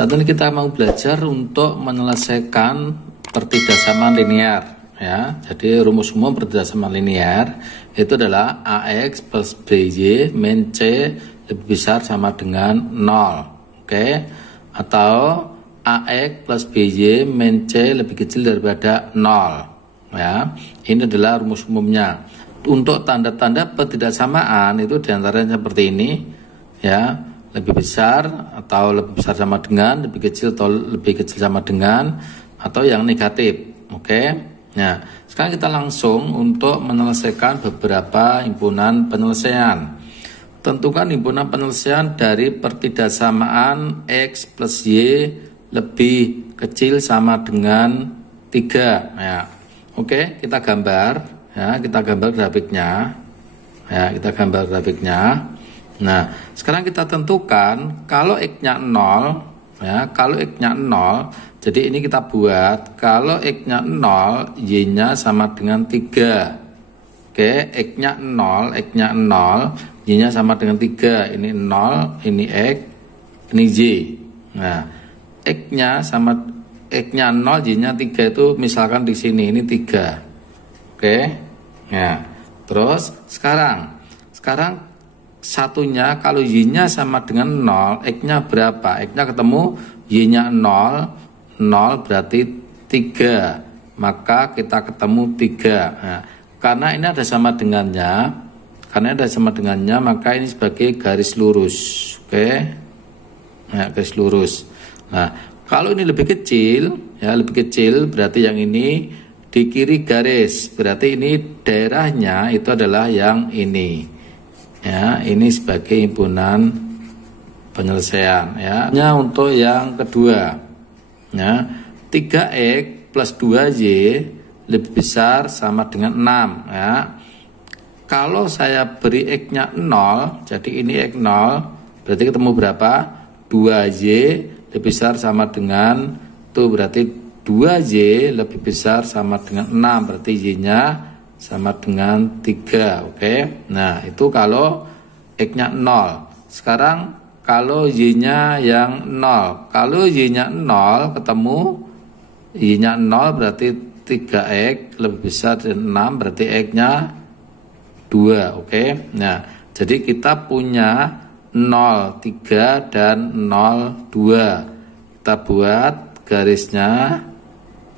Saat ini kita mau belajar untuk menyelesaikan pertidaksamaan linear ya. Jadi rumus umum pertidaksamaan linear itu adalah AX plus BY min C lebih besar sama dengan 0. Oke. Atau AX plus BY min C lebih kecil daripada 0 ya. Ini adalah rumus umumnya. Untuk tanda-tanda pertidaksamaan itu diantaranya seperti ini ya. Lebih besar atau lebih besar sama dengan, lebih kecil atau lebih kecil sama dengan, atau yang negatif. Oke. Nah, sekarang kita langsung untuk menyelesaikan beberapa himpunan penyelesaian. Tentukan himpunan penyelesaian dari pertidaksamaan X plus Y lebih kecil sama dengan 3 ya. Oke, kita gambar ya, kita gambar grafiknya. Ya, kita gambar grafiknya. Nah, sekarang kita tentukan kalau X-nya 0 ya, kalau X-nya 0, jadi ini kita buat kalau X-nya 0, Y-nya sama dengan 3. Oke, X-nya 0, X-nya 0, Y-nya sama dengan 3. Ini 0, ini X, ini Y. Nah, X-nya sama X-nya 0, Y-nya 3 itu misalkan di sini ini 3. Oke. Nah, terus sekarang satunya kalau Y-nya sama dengan 0, X-nya berapa? X-nya ketemu, Y-nya 0, 0 berarti 3. Maka kita ketemu 3. Nah, karena ini ada sama dengannya, maka ini sebagai garis lurus. Oke. Nah, garis lurus. Nah, kalau ini lebih kecil, ya lebih kecil berarti yang ini di kiri garis. Berarti ini daerahnya itu adalah yang ini. Ya, ini sebagai himpunan penyelesaian ya. Untuk yang kedua ya, 3X plus 2Y lebih besar sama dengan 6 ya. Kalau saya beri X-nya 0, jadi ini X 0, berarti ketemu berapa? 2Y lebih besar sama dengan tuh, berarti 2Y lebih besar sama dengan 6, berarti Y-nya sama dengan 3. Oke. Nah, itu kalau X-nya 0. Sekarang kalau Y-nya yang 0. Kalau Y-nya 0 ketemu Y-nya 0 berarti 3X lebih besar dari 6, berarti X-nya 2. Oke. Nah, jadi kita punya 0, 3 dan 0, 2. Kita buat garisnya.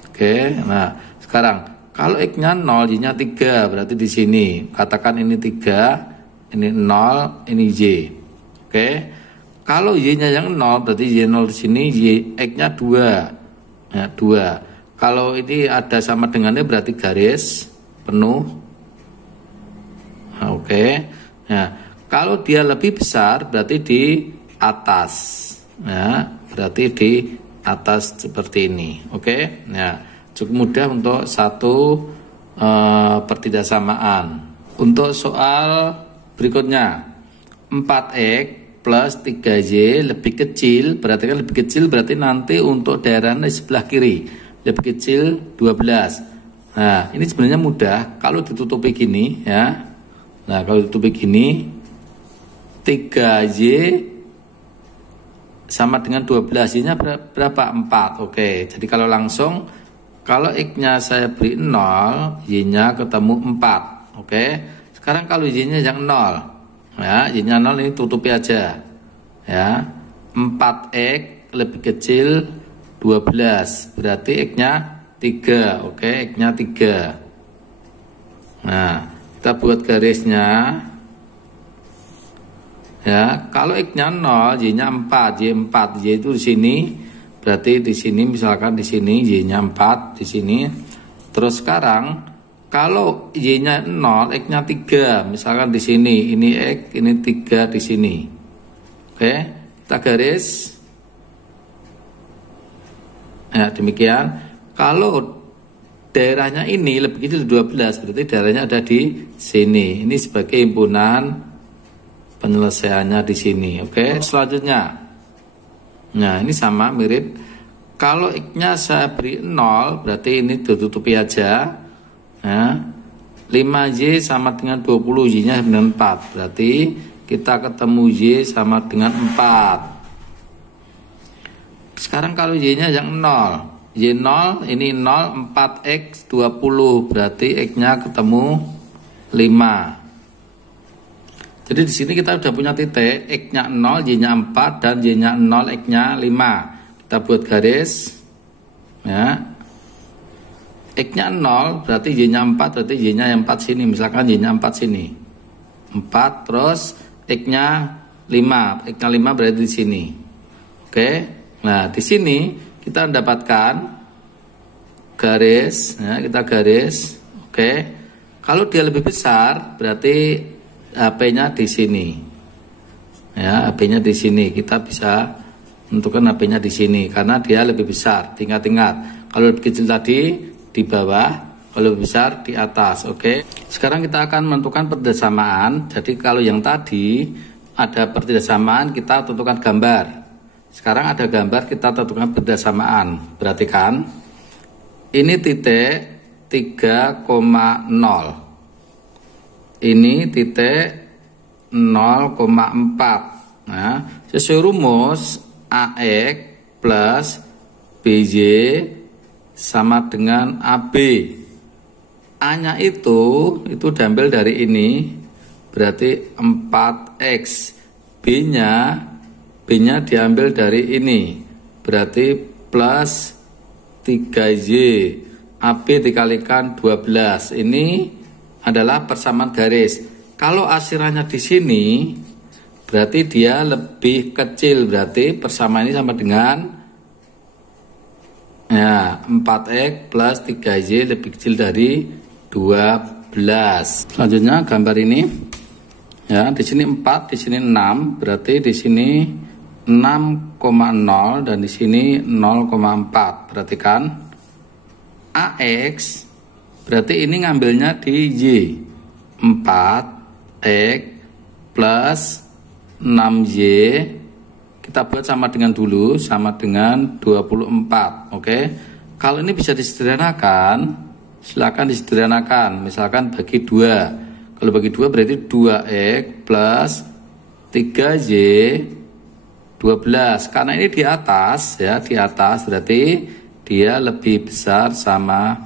Oke. Nah, sekarang kalau X-nya 0, Y-nya 3, berarti di sini katakan ini 3, ini 0, ini Y. Oke. Kalau Y-nya yang 0, berarti Y0 di sini, X-nya 2. Ya, 2. Kalau ini ada sama dengannya berarti garis penuh. Nah, oke. Nah, kalau dia lebih besar berarti di atas. Ya, berarti di atas seperti ini. Oke. Nah, cukup mudah untuk satu pertidaksamaan. Untuk soal berikutnya, 4X plus 3Y lebih kecil, berarti kan lebih kecil berarti nanti untuk daerahnya di sebelah kiri lebih kecil 12. Nah, ini sebenarnya mudah kalau ditutupi gini ya. Nah, kalau ditutupi gini 3Y sama dengan 12, Y-nya berapa? 4. Oke, jadi kalau langsung, kalau X-nya saya beri 0, Y-nya ketemu 4. Oke. Sekarang kalau Y-nya yang 0, ya, Y-nya 0 ini tutupi aja. Ya. 4X lebih kecil 12, berarti X-nya 3. Oke, X-nya 3. Nah, kita buat garisnya. Ya, kalau X-nya 0, Y-nya 4, Y4, Y itu di sini. Berarti di sini misalkan di sini Y-nya 4 di sini. Terus sekarang kalau Y-nya 0, X-nya 3, misalkan di sini ini X, ini 3 di sini. Oke, kita garis. Ya, demikian. Kalau daerahnya ini lebih kecil 12, berarti daerahnya ada di sini. Ini sebagai himpunan penyelesaiannya di sini. Oke, selanjutnya. Nah, ini sama mirip. Kalau X-nya saya beri 0, berarti ini ditutupi aja. Ya. 5Y sama dengan 20, Y-nya dengan 4. Berarti kita ketemu Y sama dengan 4. Sekarang kalau Y-nya yang 0, Y0 ini 0, 4X 20, berarti X-nya ketemu 5. Jadi di sini kita udah punya titik, X-nya 0, Y-nya 4, dan Y-nya 0, X-nya 5. Kita buat garis. Ya. X-nya 0, berarti Y-nya 4, berarti Y-nya 4 sini. Misalkan Y-nya 4 sini. 4, terus X-nya 5. X-nya 5 berarti di sini. Oke. Nah, di sini kita mendapatkan garis, ya, kita garis. Oke. Kalau dia lebih besar, berarti HP-nya di sini. Ya, HP-nya di sini. Kita bisa menentukan HP-nya di sini karena dia lebih besar. Ingat-ingat. Kalau lebih kecil tadi di bawah, kalau lebih besar di atas. Oke. Sekarang kita akan menentukan pertidasamaan. Jadi kalau yang tadi ada pertidasamaan, kita tentukan gambar. Sekarang ada gambar, kita tentukan pertidasamaan. Perhatikan. Ini titik 3,0. Ini titik 0,4. Nah, sesuai rumus AX plus BY sama dengan AB. A-nya itu diambil dari ini, berarti 4X. B-nya diambil dari ini, berarti plus 3Y. AB dikalikan 12. Ini adalah persamaan garis. Kalau asirannya di sini, berarti dia lebih kecil. Berarti persamaan ini sama dengan ya 4X plus 3Y lebih kecil dari 12. Selanjutnya gambar ini. Ya, di sini 4, di sini 6, berarti di sini 6,0 dan di sini 0,4. Perhatikan. AX berarti ini ngambilnya di Y. 4X plus 6Y kita buat sama dengan dulu, sama dengan 24. Oke. Kalau ini bisa disederhanakan, silakan disederhanakan. Misalkan bagi 2. Kalau bagi 2 berarti 2X plus 3Y 12. Karena ini di atas, ya, di atas berarti dia lebih besar sama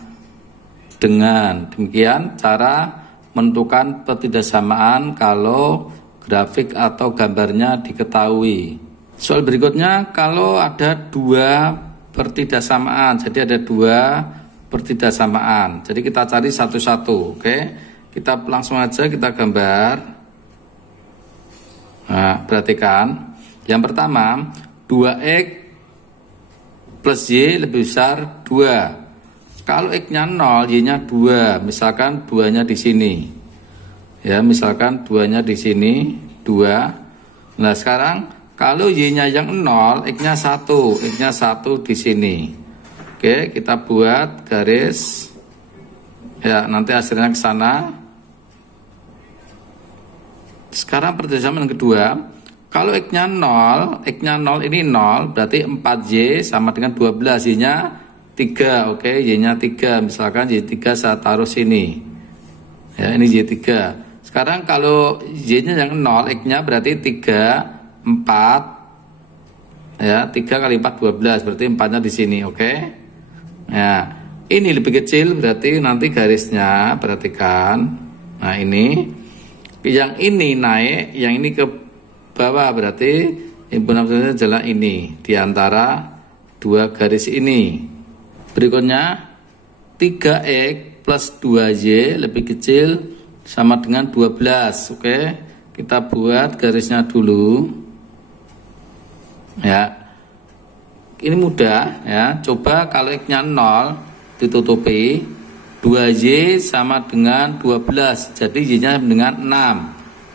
dengan. Demikian cara menentukan pertidasamaan kalau grafik atau gambarnya diketahui. Soal berikutnya, kalau ada 2 pertidasamaan, jadi ada 2 pertidasamaan. Jadi kita cari satu-satu, oke? Kita langsung aja kita gambar. Nah, perhatikan. Yang pertama, 2X plus Y lebih besar 2. Kalau X-nya 0, Y-nya 2. Misalkan 2-nya di sini. Ya, misalkan 2-nya di sini, 2. Nah, sekarang kalau Y-nya yang 0, X-nya 1. X-nya 1 di sini. Oke, kita buat garis. Ya, nanti hasilnya ke sana. Sekarang pertidasamaan yang kedua. Kalau X-nya 0 ini 0, berarti 4Y sama dengan 12, Y-nya 3, oke, Y-nya 3, misalkan Y3 saya taruh sini. Ya, ini Y3. Sekarang kalau Y-nya yang 0, X-nya berarti 3, 4, ya, 3 kali 4, 12, berarti 4-nya di sini, oke. Ya, ini lebih kecil, berarti nanti garisnya, perhatikan. Nah, ini. Yang ini naik, yang ini ke bawah, berarti himpunan adalah ini di antara 2 garis ini. Berikutnya 3X plus 2Y lebih kecil sama dengan 12. Oke, kita buat garisnya dulu. Ya, ini mudah ya. Coba kalau X-nya 0 ditutupi, 2Y sama dengan 12, jadi Y-nya dengan 6.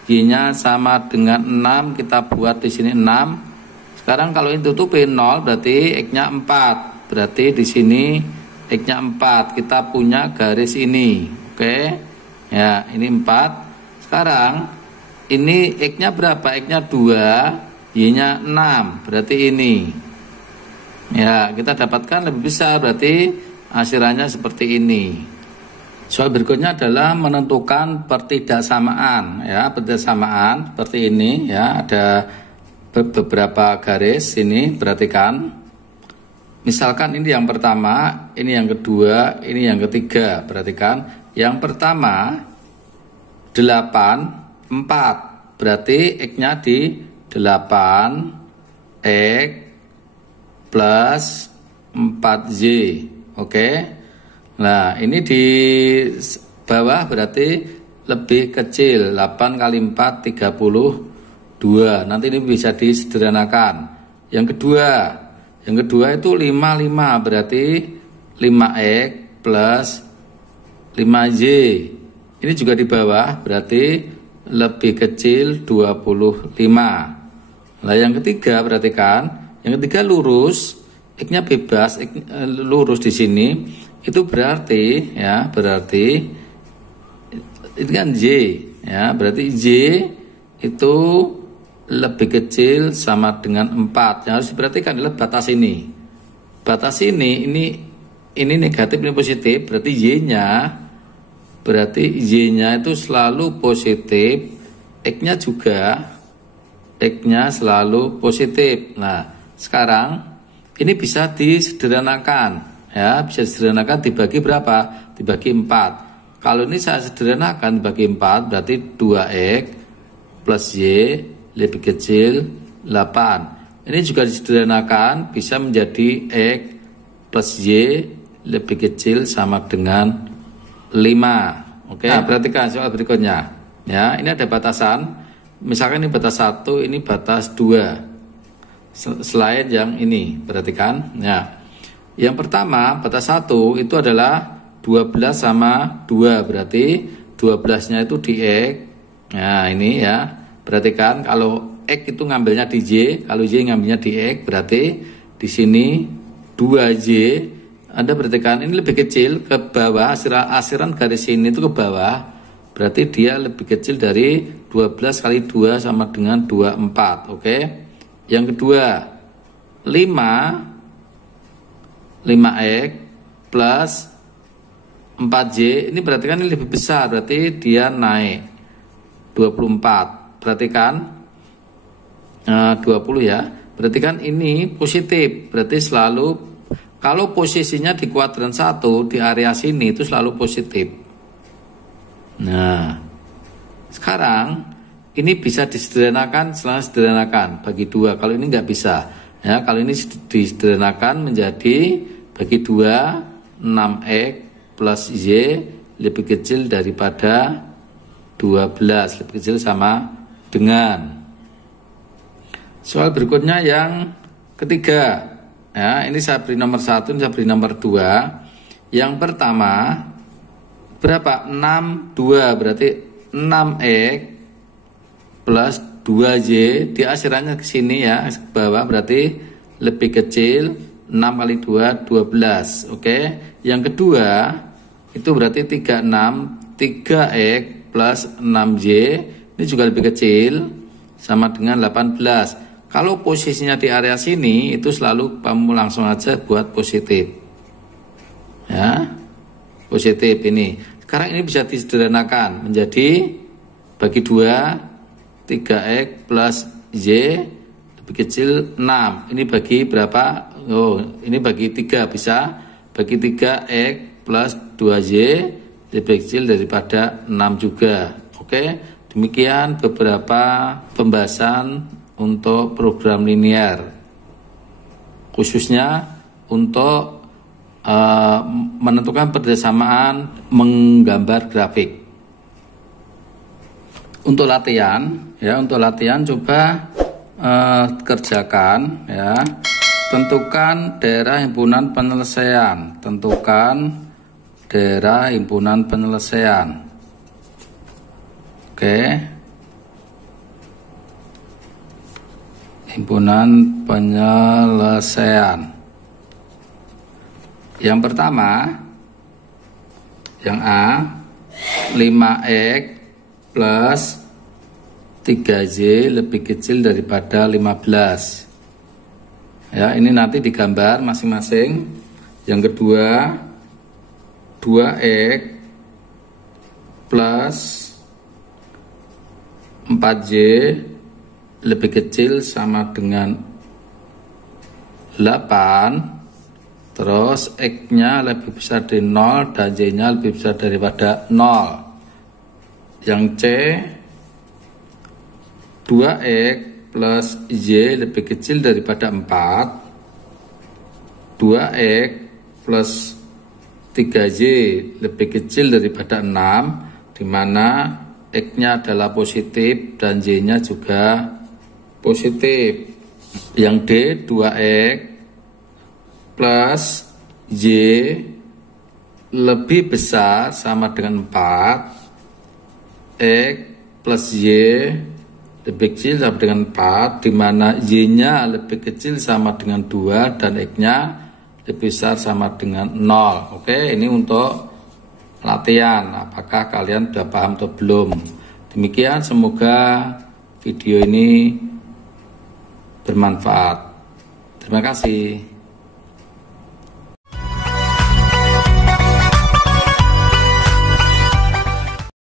Y-nya sama dengan 6, kita buat di sini 6. Sekarang kalau ini tutupi 0, berarti X-nya 4. Berarti di sini X-nya 4. Kita punya garis ini. Oke. Ya, ini 4. Sekarang ini X-nya berapa? X-nya 2, Y-nya 6. Berarti ini. Ya, kita dapatkan lebih besar, berarti hasilnya seperti ini. Soal berikutnya adalah menentukan pertidaksamaan, ya, pertidaksamaan seperti ini, ya, ada beberapa garis ini, perhatikan. Misalkan ini yang pertama, ini yang kedua, ini yang ketiga. Perhatikan, yang pertama 8, 4. Berarti X-nya di 8 X plus 4Y. Oke. Nah, ini di bawah berarti lebih kecil. 8 kali 4 32. Nanti ini bisa disederhanakan. Yang kedua itu 55, berarti 5X plus 5Y. Ini juga di bawah, berarti lebih kecil 25. Nah, yang ketiga perhatikan, yang ketiga lurus, X-nya bebas, lurus di sini, itu berarti ya, berarti itu kan Y, ya, berarti Y itu lebih kecil sama dengan 4. Yang harus diperhatikan adalah batas ini. Batas ini negatif, ini positif, berarti Y-nya itu selalu positif, X-nya selalu positif. Nah, sekarang ini bisa disederhanakan, ya, bisa disederhanakan dibagi berapa? Dibagi 4. Kalau ini saya sederhanakan dibagi 4, berarti 2X plus Y lebih kecil 8. Ini juga disederhanakan bisa menjadi X plus Y lebih kecil sama dengan 5. Oke, nah, perhatikan soal berikutnya. Ya, ini ada batasan. Misalkan ini batas 1, ini batas 2. Selain yang ini, perhatikan. Ya. Yang pertama, batas 1 itu adalah 12 sama 2. Berarti 12-nya itu di X. Nah, ini ya. Perhatikan kalau X itu ngambilnya di Y, kalau Y ngambilnya di X, berarti di sini 2Y. Anda perhatikan ini lebih kecil ke bawah, asiran garis ini itu ke bawah, berarti dia lebih kecil dari 12 kali 2 sama dengan 24. Oke. Yang kedua 5X plus 4Y, ini perhatikan ini lebih besar, berarti dia naik 24. Perhatikan 20 ya. Perhatikan ini positif, berarti selalu kalau posisinya di kuadran 1 di area sini itu selalu positif. Nah, sekarang ini bisa disederhanakan, bagi 2. Kalau ini nggak bisa, ya. Kalau ini disederhanakan menjadi bagi 2, 6X plus Y lebih kecil daripada 12, lebih kecil sama dengan. Soal berikutnya yang ketiga, ya, ini saya beri nomor 1, ini saya beri nomor 2. Yang pertama berapa? 62, berarti 6X plus 2Y, di asirannya ke sini ya, ke bawah, berarti lebih kecil 6 kali 2 12. Oke. Yang kedua itu berarti 36, 3X plus 6Y, ini juga lebih kecil sama dengan 18. Kalau posisinya di area sini itu selalu kamu langsung aja buat positif. Ya. Positif ini. Sekarang ini bisa disederhanakan menjadi bagi 2, 3X plus Y lebih kecil 6. Ini bagi berapa? Oh, ini bagi 3 bisa. Bagi 3X plus 2Y lebih kecil daripada 6 juga. Oke. Demikian beberapa pembahasan untuk program linear, khususnya untuk menentukan persamaan menggambar grafik. Untuk latihan, ya, coba kerjakan, ya. Tentukan daerah himpunan penyelesaian. Oke. Himpunan penyelesaian. Yang pertama, yang A, 5X plus 3Y lebih kecil daripada 15. Ya, ini nanti digambar masing-masing. Yang kedua, 2X plus 4Y lebih kecil sama dengan 8. Terus X-nya lebih besar dari 0 dan Y-nya lebih besar daripada 0. Yang C, 2X plus Y lebih kecil daripada 4. 2X plus 3Y lebih kecil daripada 6, di mana X-nya adalah positif dan Y-nya juga positif. Yang D, 2X plus Y lebih besar sama dengan 4. X plus Y lebih kecil sama dengan 4, di mana Y-nya lebih kecil sama dengan 2 dan X-nya lebih besar sama dengan 0. Oke, ini untuk latihan. Apakah kalian sudah paham atau belum? Demikian, semoga video ini bermanfaat. Terima kasih.